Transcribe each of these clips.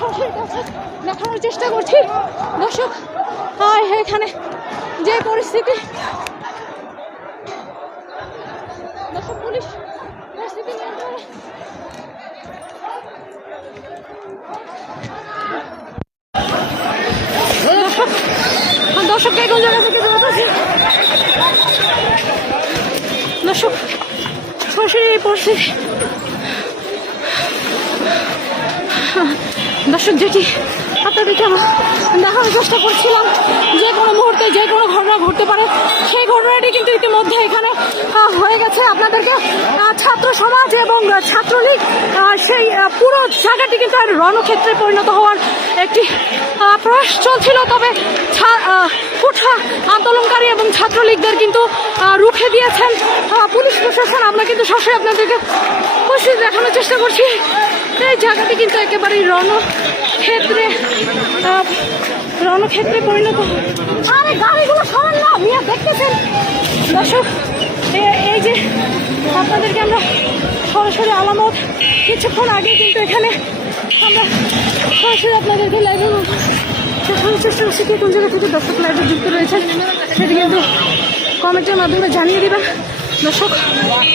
সরাসরি দেখানোর চেষ্টা করছি দর্শক। এখানে যে পরিস্থিতি, দর্শক পুলিশ পরিস্থিতি নিয়ন্ত্রণে। দর্শককে কোন জায়গা থেকে দর্শক সরাসরি এই পরিস্থিতি। দর্শক যেটি আপনাদেরকে দেখানোর চেষ্টা করছিলাম, যে কোনো মুহূর্তে যে কোনো ঘটনা ঘটতে পারে, সেই ঘটনাটি কিন্তু ইতিমধ্যে এখানে হয়ে গেছে। আপনাদেরকে ছাত্র সমাজ এবং ছাত্রলীগ সেই পুরো জায়গাটি কিন্তু রণক্ষেত্রে পরিণত হওয়ার একটি প্রয়াস চলছিল। তবে কুঠা আন্দোলনকারী এবং ছাত্রলীগদের কিন্তু রুখে দিয়েছেন পুলিশ প্রশাসন। আমরা কিন্তু সরাসরি আপনাদেরকে পরিস্থিতি দেখানোর চেষ্টা করছি। এই জায়গাটি কিন্তু একেবারেই রণক্ষেত্রে পরিণত। আরে গাড়িগুলো সরান না, মিয়া দেখতেছেন দর্শক। এই যে আপনাদেরকে আমরা সরাসরি আলামত কিছুক্ষণ আগে কিন্তু এখানে আমরা সরাসরি আপনাদেরকে লাইভে দেখানোর চেষ্টা করছি। কে কোন জায়গা থেকে দর্শক লাইভে যুক্ত রয়েছে সেটি কিন্তু কমেন্টের মাধ্যমে জানিয়ে দেবেন। দর্শক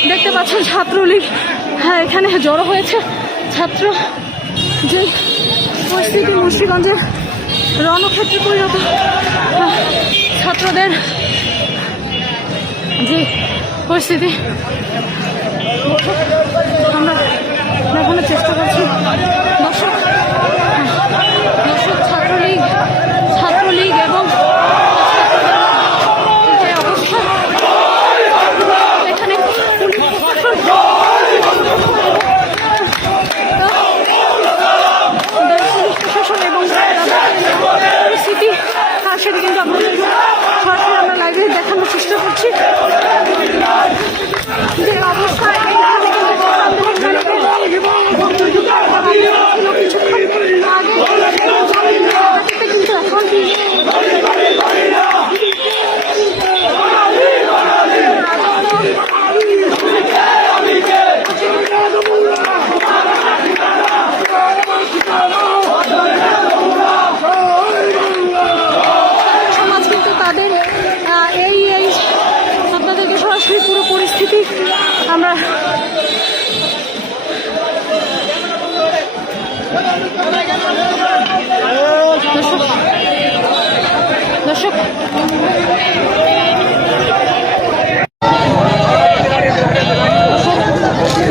দেখতে পাচ্ছেন ছাত্রলীগ এখানে জড়ো হয়েছে। ছাত্র যে পরিস্থিতি মুন্সিগঞ্জের রণক্ষেত্রে পরিণত, ছাত্রদের যে পরিস্থিতি আমরা দেখানোর চেষ্টা করছি। দর্শক ছাত্রলীগ এবং যে অবস্থা এখানে প্রশাসন এবং পরিস্থিতি সেটি কিন্তু সরাসরি আমরা লাইভে দেখানোর চেষ্টা করছি। যে অবস্থা কিন্তু এখন সমাজ কিন্তু তাদের এই আপনাদেরকে সরাসরি পুরো পরিস্থিতি আমরা দর্শক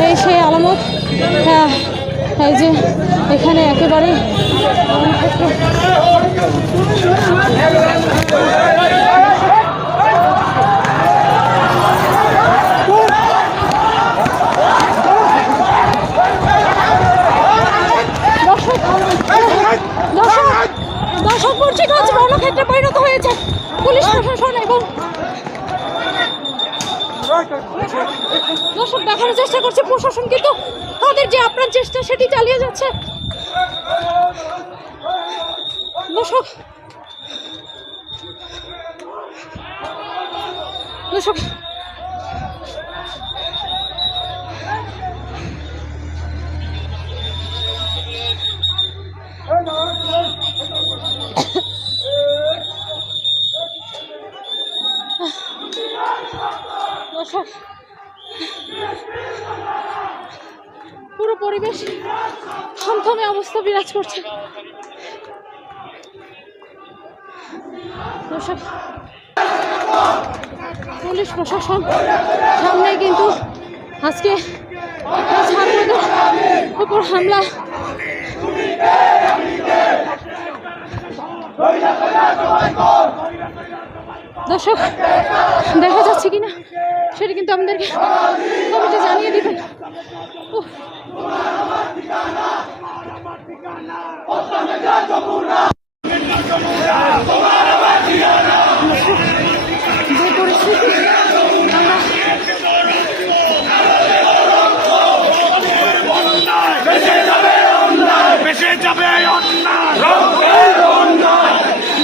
এই সেই আলামত। এই যে এখানে একেবারে দর্শক মুন্সিগঞ্জ রণক্ষেত্রে পরিণত হয়েছে। পুলিশ প্রশাসন এবং দর্শক দেখানোর চেষ্টা করছে প্রশাসন কিন্তু তাদের যে আপ্রাণ চেষ্টা সেটি চালিয়ে যাচ্ছে। দর্শক পুরো পরিবেশ থমথমে অবস্থা বিরাজ করছে। দর্শক পুলিশ প্রশাসন সামনে কিন্তু আজকে ছাত্রদের উপর হামলা। দর্শক দেখা যাচ্ছে কিনা সেটা কিন্তু আমাদেরকে কমেন্টে জানিয়ে দিবেন। যে পরিস্থিতি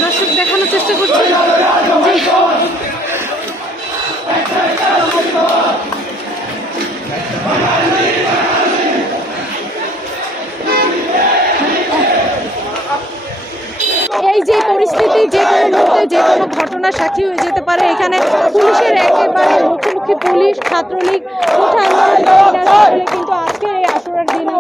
দর্শক দেখানোর চেষ্টা করছি যে ঘটনার সাক্ষী হয়ে যেতে পারে। এখানে পুলিশের একেবারে মুখোমুখি পুলিশ, ছাত্রলীগ, কোঠা আন্দোলন কিন্তু আজকের এই আশুরার দিনে